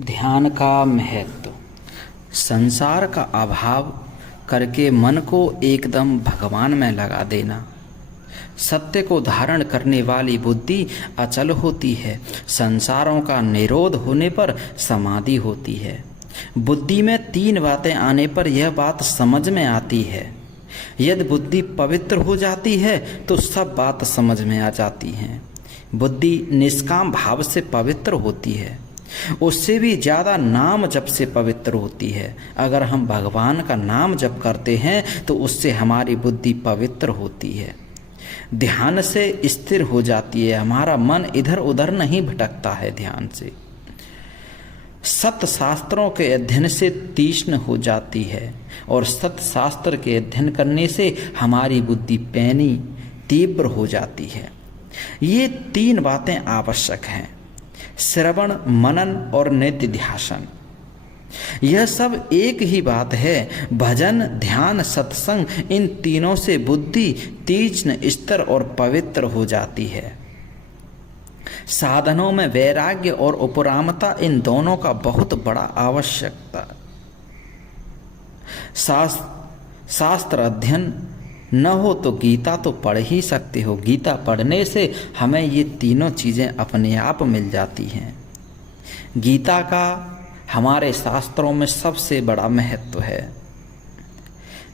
ध्यान का महत्व। संसार का अभाव करके मन को एकदम भगवान में लगा देना। सत्य को धारण करने वाली बुद्धि अचल होती है। संसारों का निरोध होने पर समाधि होती है। बुद्धि में तीन बातें आने पर यह बात समझ में आती है। यदि बुद्धि पवित्र हो जाती है तो सब बात समझ में आ जाती हैं। बुद्धि निष्काम भाव से पवित्र होती है, उससे भी ज़्यादा नाम जप से पवित्र होती है। अगर हम भगवान का नाम जप करते हैं तो उससे हमारी बुद्धि पवित्र होती है, ध्यान से स्थिर हो जाती है, हमारा मन इधर उधर नहीं भटकता है। ध्यान से सत्य शास्त्रों के अध्ययन से तीक्ष्ण हो जाती है और सत्य शास्त्र के अध्ययन करने से हमारी बुद्धि पैनी तीव्र हो जाती है। ये तीन बातें आवश्यक हैं: श्रवण, मनन और निधिध्यासन। यह सब एक ही बात है। भजन, ध्यान, सत्संग, इन तीनों से बुद्धि तीक्ष्ण, स्थिर और पवित्र हो जाती है। साधनों में वैराग्य और उपरामता, इन दोनों का बहुत बड़ा आवश्यकता। शास्त्र अध्ययन न हो तो गीता तो पढ़ ही सकते हो। गीता पढ़ने से हमें ये तीनों चीज़ें अपने आप मिल जाती हैं। गीता का हमारे शास्त्रों में सबसे बड़ा महत्व है।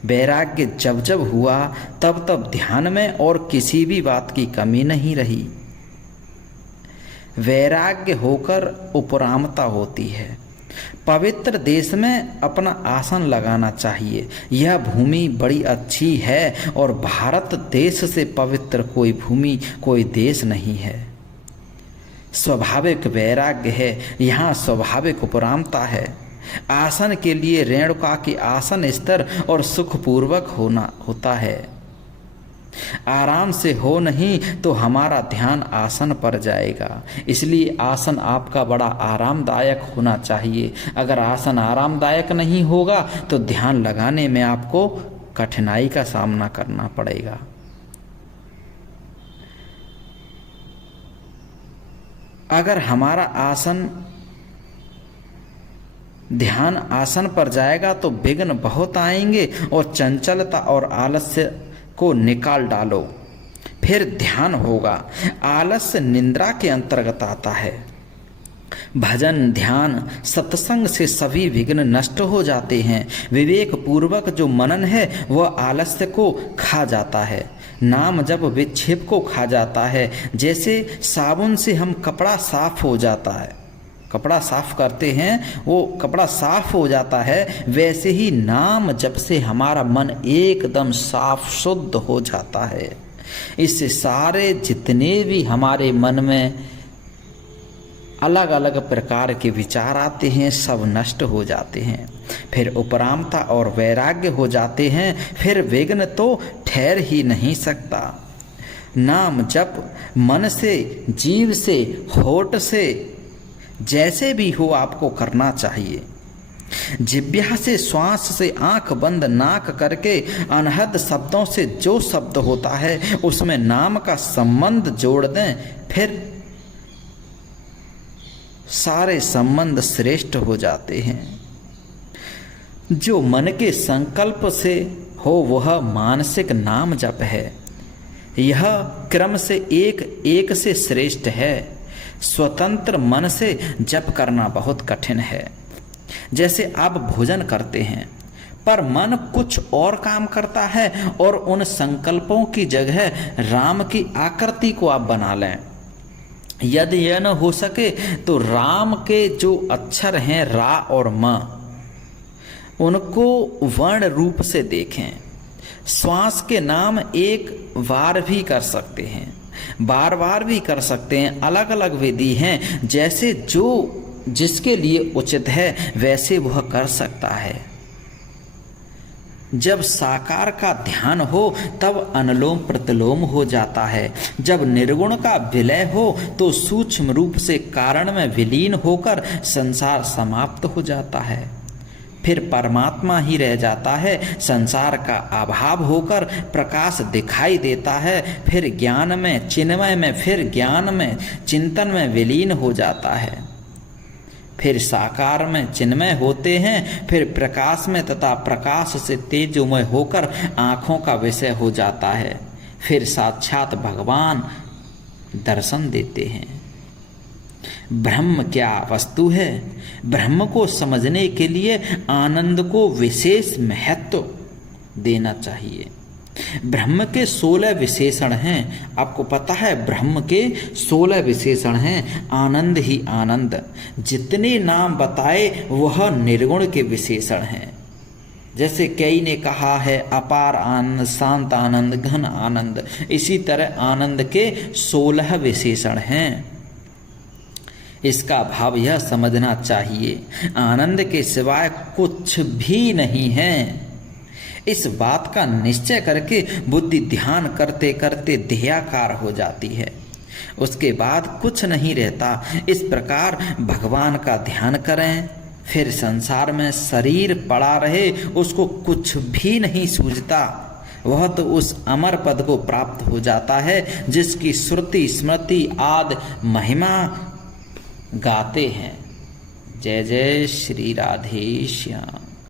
वैराग्य जब जब हुआ तब तब ध्यान में और किसी भी बात की कमी नहीं रही। वैराग्य होकर उपरामता होती है। पवित्र देश में अपना आसन लगाना चाहिए। यह भूमि बड़ी अच्छी है और भारत देश से पवित्र कोई भूमि, कोई देश नहीं है। स्वाभाविक वैराग्य है, यहाँ स्वाभाविक उपरामता है। आसन के लिए रेणुका के आसन स्थिर और सुखपूर्वक होता है। आराम से हो नहीं तो हमारा ध्यान आसन पर जाएगा। इसलिए आसन आपका बड़ा आरामदायक होना चाहिए। अगर आसन आरामदायक नहीं होगा तो ध्यान लगाने में आपको कठिनाई का सामना करना पड़ेगा। अगर हमारा ध्यान आसन पर जाएगा तो विघ्न बहुत आएंगे और चंचलता और आलस्य को निकाल डालो, फिर ध्यान होगा। आलस्य निद्रा के अंतर्गत आता है। भजन, ध्यान, सत्संग से सभी विघ्न नष्ट हो जाते हैं। विवेक पूर्वक जो मनन है वह आलस्य को खा जाता है। नाम जब विक्षेप को खा जाता है। जैसे साबुन से हम कपड़ा साफ हो जाता है, कपड़ा साफ करते हैं, वो कपड़ा साफ हो जाता है, वैसे ही नाम जप से हमारा मन एकदम साफ शुद्ध हो जाता है। इससे सारे जितने भी हमारे मन में अलग अलग प्रकार के विचार आते हैं सब नष्ट हो जाते हैं। फिर उपरामता और वैराग्य हो जाते हैं। फिर विघ्न तो ठहर ही नहीं सकता। नाम जप मन से, जीव से, होठ से, जैसे भी हो आपको करना चाहिए। जिह्वा से, श्वास से, आंख बंद नाक करके अनहद शब्दों से जो शब्द होता है उसमें नाम का संबंध जोड़ दें, फिर सारे संबंध श्रेष्ठ हो जाते हैं। जो मन के संकल्प से हो वह मानसिक नाम जप है। यह क्रम से एक से श्रेष्ठ है। स्वतंत्र मन से जप करना बहुत कठिन है। जैसे आप भोजन करते हैं पर मन कुछ और काम करता है और उन संकल्पों की जगह राम की आकृति को आप बना लें। यदि यह न हो सके तो राम के जो अक्षर हैं रा और म, उनको वर्ण रूप से देखें। श्वास के नाम एक बार भी कर सकते हैं, बार बार भी कर सकते हैं। अलग अलग विधि हैं, जैसे जो जिसके लिए उचित है वैसे वह कर सकता है। जब साकार का ध्यान हो तब अनुलोम प्रतिलोम हो जाता है। जब निर्गुण का विलय हो तो सूक्ष्म रूप से कारण में विलीन होकर संसार समाप्त हो जाता है। फिर परमात्मा ही रह जाता है। संसार का अभाव होकर प्रकाश दिखाई देता है। फिर ज्ञान में, चिन्मय में, फिर ज्ञान में, चिंतन में विलीन हो जाता है। फिर साकार में चिन्मय होते हैं, फिर प्रकाश में तथा प्रकाश से तेजोमय होकर आँखों का विषय हो जाता है, फिर साक्षात भगवान दर्शन देते हैं। ब्रह्म क्या वस्तु है? ब्रह्म को समझने के लिए आनंद को विशेष महत्व देना चाहिए। ब्रह्म के 16 विशेषण हैं। आपको पता है ब्रह्म के 16 विशेषण हैं। आनंद ही आनंद, जितने नाम बताए वह निर्गुण के विशेषण हैं। जैसे कई ने कहा है अपार आनंद, शांत आनंद, घन आनंद, इसी तरह आनंद के 16 विशेषण हैं। इसका भाव यह समझना चाहिए, आनंद के सिवाय कुछ भी नहीं है। इस बात का निश्चय करके बुद्धि ध्यान करते करते ध्येयाकार हो जाती है, उसके बाद कुछ नहीं रहता। इस प्रकार भगवान का ध्यान करें, फिर संसार में शरीर पड़ा रहे उसको कुछ भी नहीं सूझता। वह तो उस अमर पद को प्राप्त हो जाता है जिसकी श्रुति स्मृति आदि महिमा गाते हैं। जय जय श्री राधे श्याम।